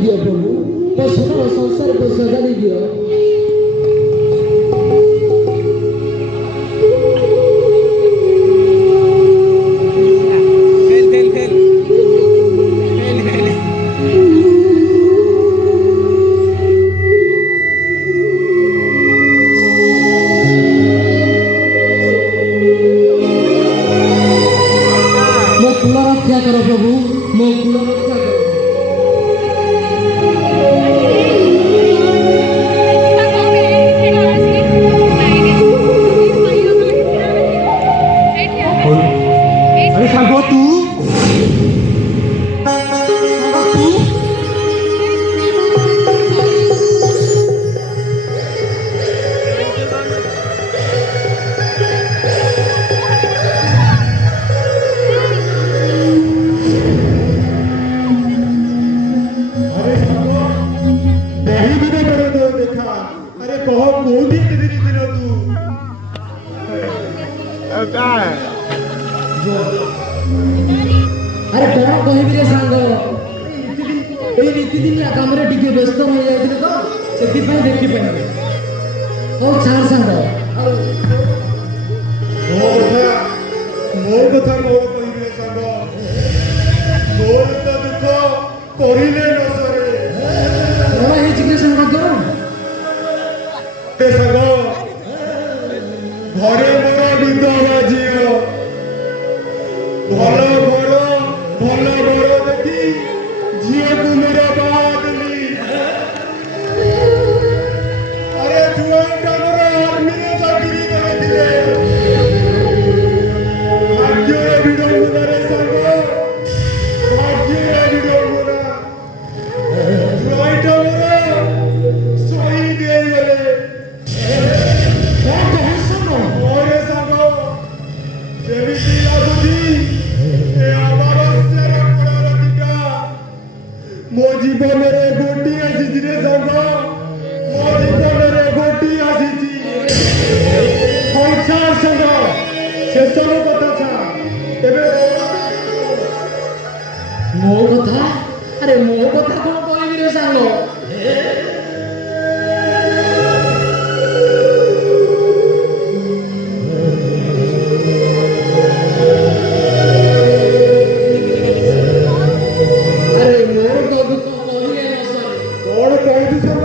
दियो प्रभु ମୋ ସୁନ୍ଦର ସଂସାରକୁ ସଜାଡ଼ି ଦିଅ। ମୋ କୁଳ ରକ୍ଷା କର ପ୍ରଭୁ, ମୋ କୁଳ ରକ୍ଷା କର। अरे सांगो तू देखा। अरे कह कोठी दिन तू अरे कौन कहबी रे सांग नीतिदिनिया काम टिके व्यस्त रही जाते तो से देखिपारे और छाड़ सांग मो कथा मोर कहबे सांग मोर तो दुख करिले न सरे कौन है जिज्ञासा करदो ते सांग घरे मोर विधवा झियो भल घर देखी झियो को मेरा बादली अरे जुआ कामरे आर्मी ने चाकरी करथिले भाग्य विडंबना रे सांग भाग्य विडंबना राइट मोर सोई दे गले कौन कहे सांग ओरे सांग जेबिती लागुदी ए अमावस्यार पड़ारतिका मो जीवन रे गोटी आसी रे सांग मो जीवन रे गोटी आसी संसार संग से सब कथा छा एबे मो कथा अरे मो कथा कौन कहबी रे सांग कौन कहती संग